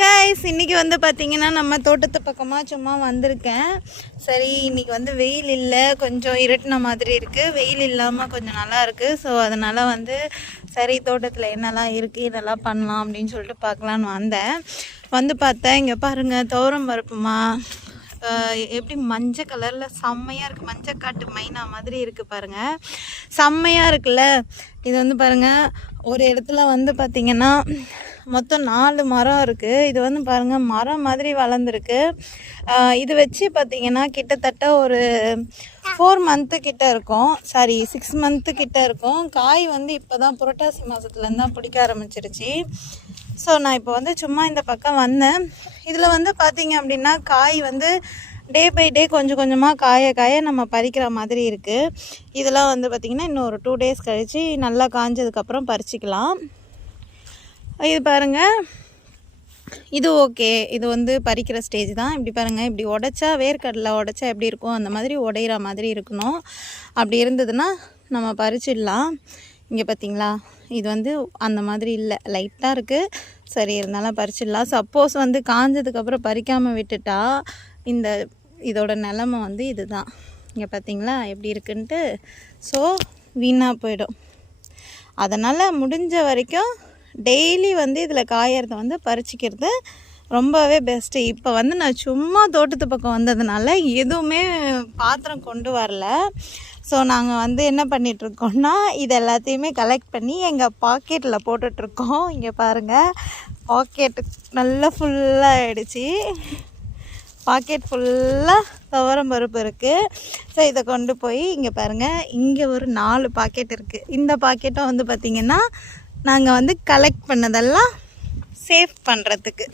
Guys இன்றைக்கி வந்து பார்த்திங்கன்னா நம்ம தோட்டத்து பக்கமாக சும்மா வந்திருக்கேன். சரி இன்னைக்கு வந்து வெயில் இல்லை கொஞ்சம் இருட்டின மாதிரி இருக்குது வெயில் இல்லாமல் கொஞ்சம் நல்லா இருக்குது ஸோ அதனால் வந்து சரி தோட்டத்தில் என்னெல்லாம் இருக்குது என்னெல்லாம் பண்ணலாம் அப்படின்னு சொல்லிட்டு பார்க்கலான்னு வந்தேன். வந்து பார்த்தேன் இங்கே பாருங்கள் துவரம் பருப்புமா எப்படி மஞ்சள் கலரில் செம்மையாக இருக்குது மஞ்சள் காட்டு மைனா மாதிரி இருக்குது பாருங்கள் செம்மையாக இருக்குல்ல. இது வந்து பாருங்கள் ஒரு இடத்துல வந்து பார்த்திங்கன்னா மொத்தம் நாலு மரம் இருக்குது இது வந்து பாருங்கள் மரம் மாதிரி வளர்ந்துருக்கு. இது வச்சு பார்த்திங்கன்னா கிட்டத்தட்ட ஒரு ஃபோர் மந்த்து கிட்ட இருக்கும். சாரி சிக்ஸ் மந்த்து கிட்ட இருக்கும். காய் வந்து இப்போ தான் புரட்டாசி மாதத்துலேருந்து தான் பிடிக்க ஆரம்பிச்சிருச்சு. ஸோ நான் இப்போ வந்து சும்மா இந்த பக்கம் வந்தேன். இதில் வந்து பார்த்திங்க அப்படின்னா காய் வந்து டே பை டே கொஞ்சம் கொஞ்சமாக காய காய நம்ம பறிக்கிற மாதிரி இருக்குது இதெல்லாம் வந்து பார்த்திங்கன்னா இன்னும் ஒரு டூ டேஸ் கழித்து நல்லா காஞ்சதுக்கப்புறம் பறிச்சிக்கலாம். இது பாருங்கள் இது ஓகே இது வந்து பறிக்கிற ஸ்டேஜ் தான். இப்படி பாருங்கள் இப்படி உடைச்சா வேர்க்கடலை உடைச்சா எப்படி இருக்கும்? அந்த மாதிரி உடையிற மாதிரி இருக்கணும். அப்படி இருந்ததுன்னா நம்ம பறிச்சிடலாம். இங்கே பார்த்தீங்களா இது வந்து அந்த மாதிரி இல்லை. லைட்டாக இருக்குது சரி இருந்தாலும் பறிச்சிடலாம். சப்போஸ் வந்து காஞ்சதுக்கப்புறம் பறிக்காமல் விட்டுட்டா இந்த இதோட நிலமை வந்து இதுதான். இங்கே பார்த்தீங்களா எப்படி இருக்குன்ட்டு. ஸோ வீணாக போயிடும். அதனால் முடிஞ்ச வரைக்கும் டெய்லி வந்து இதில் காயறத வந்து பறிச்சிக்கிறது ரொம்பவே பெஸ்ட்டு இப்போ வந்து நான் சும்மா தோட்டத்து பக்கம் வந்ததுனால எதுவுமே பாத்திரம் கொண்டு வரல. ஸோ நாங்கள் வந்து என்ன பண்ணிகிட்ருக்கோம்னா இது எல்லாத்தையுமே கலெக்ட் பண்ணி எங்கள் பாக்கெட்டில் போட்டுட்ருக்கோம் இங்கே பாருங்கள் பாக்கெட்டு நல்லா ஃபுல்லாக ஆகிடுச்சி பாக்கெட் ஃபுல்லாக துவரம் பருப்பு இருக்குது ஸோ இதை கொண்டு போய் இங்கே பாருங்கள் இங்கே ஒரு நாலு பாக்கெட் இருக்குது இந்த பாக்கெட்டும் வந்து பார்த்திங்கன்னா நாங்கள் வந்து கலெக்ட் பண்ணதெல்லாம் சேஃப் பண்ணுறதுக்கு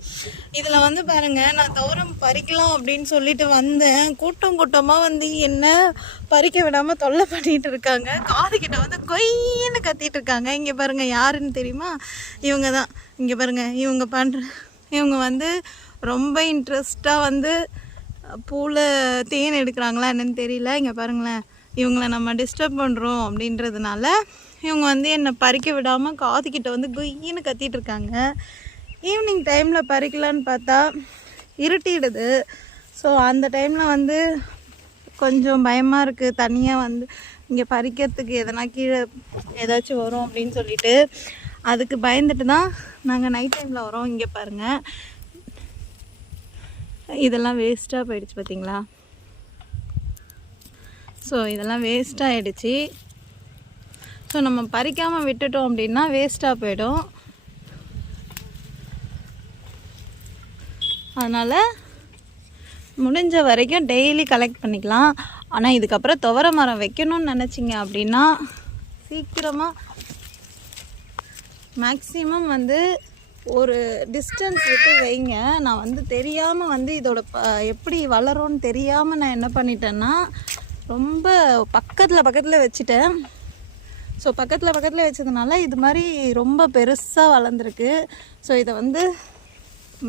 இதில் வந்து பாருங்கள் நான் தோரம் பறிக்கலாம் அப்படின்னு சொல்லிட்டு வந்தேன். கூட்டம் கூட்டமாக வந்து என்ன பறிக்க விடாமல் தொல்லை பண்ணிகிட்டு இருக்காங்க. காதுகிட்ட வந்து கொய்ன்னு கத்திட்டு இருக்காங்க. இங்கே பாருங்கள் யாருன்னு தெரியுமா? இவங்க தான். இங்கே பாருங்கள் இவங்க பண்ணுற இவங்க வந்து ரொம்ப இன்ட்ரெஸ்ட்டாக வந்து பூவில் தேன் எடுக்கிறாங்களா என்னன்னு தெரியல. இங்கே பாருங்களேன் இவங்களை நம்ம டிஸ்டர்ப் பண்ணுறோம் அப்படின்றதுனால இவங்க வந்து என்னை பறிக்க விடாமல் காதுகிட்ட வந்து குய்யின்னு கத்திட்டு இருக்காங்க. ஈவினிங் டைமில் பறிக்கலான்னு பார்த்தா இருட்டிடுது. ஸோ அந்த டைமில் வந்து கொஞ்சம் பயமாக இருக்குது தனியாக வந்து இங்கே பறிக்கிறதுக்கு எதனா கீழே ஏதாச்சும் வரும் அப்படின்னு சொல்லிட்டு அதுக்கு பயந்துட்டு தான் நாங்கள் நைட் டைமில் வரோம். இங்கே பாருங்கள் இதெல்லாம் வேஸ்ட்டாக போயிடுச்சு பார்த்தீங்களா ஸோ இதெல்லாம் வேஸ்ட்டாக ஆகிடுச்சி ஸோ நம்ம பறிக்காமல் விட்டுட்டோம் அப்படின்னா வேஸ்ட்டாக போயிடும். அதனால் முடிஞ்ச வரைக்கும் டெய்லி கலெக்ட் பண்ணிக்கலாம். ஆனால் இதுக்கப்புறம் துவர மரம் வைக்கணும்னு நினச்சிங்க அப்படின்னா சீக்கிரமாக மேக்ஸிமம் வந்து ஒரு டிஸ்டன்ஸ் விட்டு வைங்க. நான் வந்து தெரியாமல் வந்து இதோட ப எப்படி வளரும்னு தெரியாமல் நான் என்ன பண்ணிட்டேன்னா ரொம்ப பக்கத்தில் பக்கத்தில் வச்சுட்டேன். ஸோ பக்கத்தில் பக்கத்தில் வச்சதுனால இது மாதிரி ரொம்ப பெருசாக வளர்ந்துருக்கு. ஸோ இதை வந்து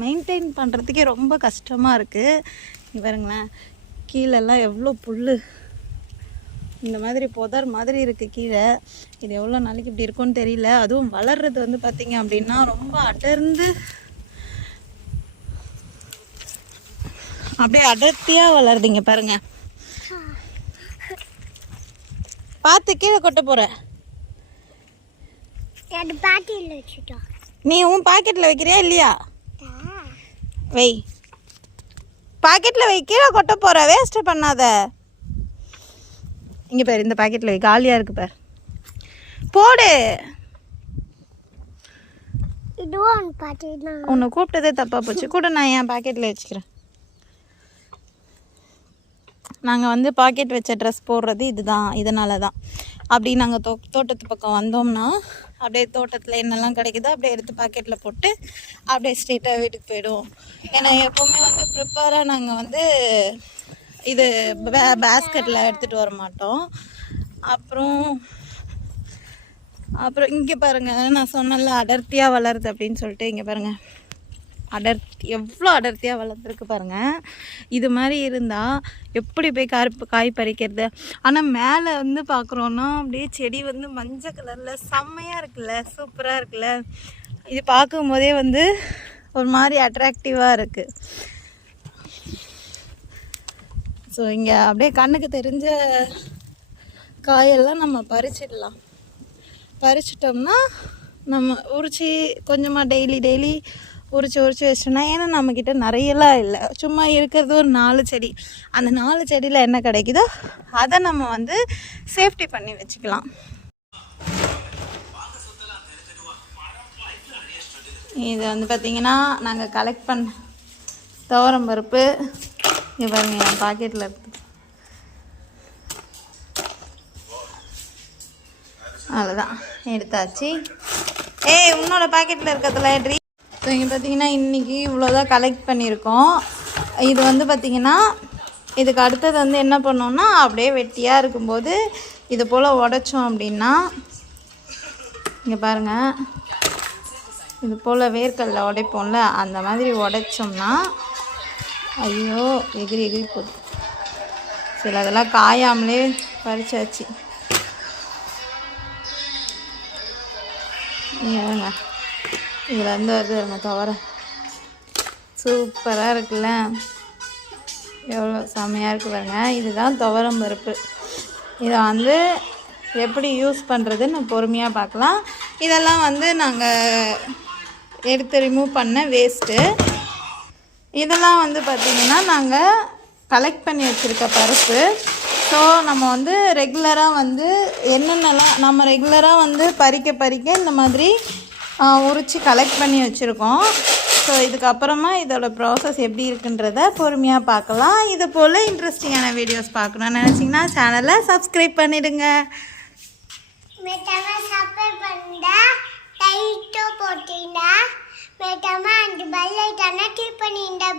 மெயின்டைன் பண்ணுறதுக்கே ரொம்ப கஷ்டமாக இருக்குது இங்க பாருங்களேன். கீழெல்லாம் எவ்வளோ புல் இந்த மாதிரி புதர் மாதிரி இருக்குது கீழே. இது எவ்வளோ நாளைக்கு இப்படி இருக்கும்னு தெரியல. அதுவும் வளர்றது வந்து பார்த்தீங்க அப்படின்னா ரொம்ப அடர்ந்து அப்படியே அடர்த்தியாக வளருதுங்க பாருங்க. பார்த்து கீழே கொட்ட வச்சுட்டோம் நீ உன் பாக்கெட்டில் வைக்கிறியா இல்லையா? வை. பாக்கெட்டில் வை கீழே கொட்ட போற வேஸ்ட் பண்ணாத. இங்கே பாரு இந்த பாக்கெட்டில் வை காலியாக இருக்கு பார். போடு. உன்னை கூப்பிட்டதே தப்பாக போச்சு. கூட நான் என் பாக்கெட்டில் வச்சுக்கிறேன். நாங்கள் வந்து பாக்கெட் வச்ச ட்ரெஸ் போடுறது இதுதான் இதனால தான் அப்படி நாங்கள் தோ தோட்டத்து பக்கம் வந்தோம்னா அப்படியே தோட்டத்தில் என்னெல்லாம் கிடைக்குதோ அப்படியே எடுத்து பாக்கெட்டில் போட்டு அப்படியே ஸ்ட்ரெயிட்டாக வீட்டுக்கு போயிடுவோம். ஏன்னா எப்போவுமே வந்து ப்ரிப்பேராக நாங்கள் வந்து இது பே பேஸ்கெட்டில் எடுத்துகிட்டு வர மாட்டோம். அப்புறம் அப்புறம் இங்கே பாருங்கள் நான் சொன்னல அடர்த்தியாக வளருது அப்படின்னு சொல்லிட்டு இங்கே பாருங்கள் அடர்த்தி எவ்வளோ அடர்த்தியாக வளர்ந்துருக்கு பாருங்கள் இது மாதிரி இருந்தால் எப்படி போய் காய் காய் பறிக்கிறது? ஆனால் மேலே வந்து பார்க்குறோன்னா அப்படியே செடி வந்து மஞ்சள் கலரில் செம்மையாக இருக்குல்ல சூப்பராக இருக்குல்ல. இது பார்க்கும்போதே வந்து ஒரு மாதிரி அட்ராக்டிவாக இருக்குது ஸோ இங்கே அப்படியே கண்ணுக்கு தெரிஞ்ச காயெல்லாம் நம்ம பறிச்சிடலாம். பறிச்சிட்டோம்னா நம்ம உரிச்சி கொஞ்சமாக டெய்லி டெய்லி உரிச்சு உரிச்சு வச்சோன்னா ஏன்னா நம்மக்கிட்ட நிறையலாம் இல்லை. சும்மா இருக்கிறது ஒரு நாலு செடி. அந்த நாலு செடியில் என்ன கிடைக்குதோ அதை நம்ம வந்து சேஃப்டி பண்ணி வச்சுக்கலாம். இது வந்து பார்த்திங்கன்னா நாங்கள் கலெக்ட் பண்ண துவரம் பருப்பு. இங்கே பாருங்க என் பாக்கெட்டில் இருக்கு. அவ்வளோதான் எடுத்தாச்சு. ஏய் உன்னோட பாக்கெட்டில் இருக்கிறதுல ட்ரீ ஸோ இங்கே பார்த்தீங்கன்னா இன்றைக்கி இவ்வளோதான் கலெக்ட் பண்ணியிருக்கோம். இது வந்து பார்த்திங்கன்னா இதுக்கு அடுத்தது வந்து என்ன பண்ணோம்னா அப்படியே வெட்டியாக இருக்கும்போது இது போல் உடைச்சோம் அப்படின்னா இங்கே பாருங்கள் இது போல் வேர்க்கல்ல உடைப்போம்ல அந்த மாதிரி உடைச்சோம்னா ஐயோ எகிரி எகிரி போகுது. சில அதெல்லாம் காயாமலே பறிச்சாச்சு. நீங்கள் இதில் வந்து வருது இருங்க துவர. சூப்பராக இருக்குல்ல? எவ்வளோ செம்மையாக இருக்குது பாருங்க. இதுதான் துவரம் பருப்பு. இதை வந்து எப்படி யூஸ் பண்ணுறதுன்னு பொறுமையாக பார்க்கலாம். இதெல்லாம் வந்து நாங்கள் எடுத்து ரிமூவ் பண்ண வேஸ்ட்டு இதெல்லாம் வந்து பார்த்திங்கன்னா நாங்கள் கலெக்ட் பண்ணி வச்சுருக்க பருப்பு. ஸோ நம்ம வந்து ரெகுலராக வந்து என்னென்னலாம் நம்ம ரெகுலராக வந்து பறிக்க பறிக்க இந்த மாதிரி உரித்து கலெக்ட் பண்ணி வச்சுருக்கோம். ஸோ இதுக்கப்புறமா இதோட ப்ராசஸ் எப்படி இருக்குன்றத பொறுமையாக பார்க்கலாம். இது போல் இன்ட்ரெஸ்டிங்கான வீடியோஸ் பார்க்கணும்னு நினச்சிங்கன்னா சேனலை சப்ஸ்கிரைப் பண்ணிடுங்க. மெட்டமா சப்ஸ்கிரைப் பண்ணிடா லைட்டோ கிளிக் பண்ணிண்டா